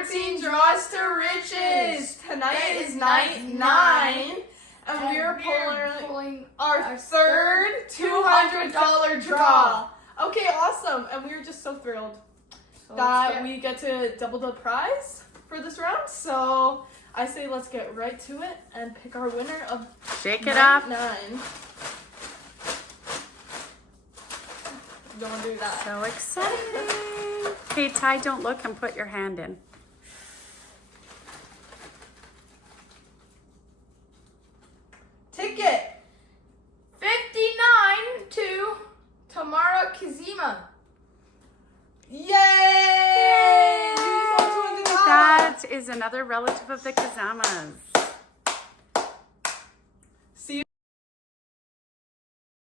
14 draws to riches. Tonight is night 9, and we are pulling our third $200 draw. Okay, awesome. And we are just so thrilled that we get to double the prize for this round. So I say let's get right to it and pick our winner of Shake it up. 9. Don't do that. So exciting. Okay, Ty, don't look and put your hand in. Ticket 59 to Tamara Kazima. Yay! That is another relative of the Kazamas.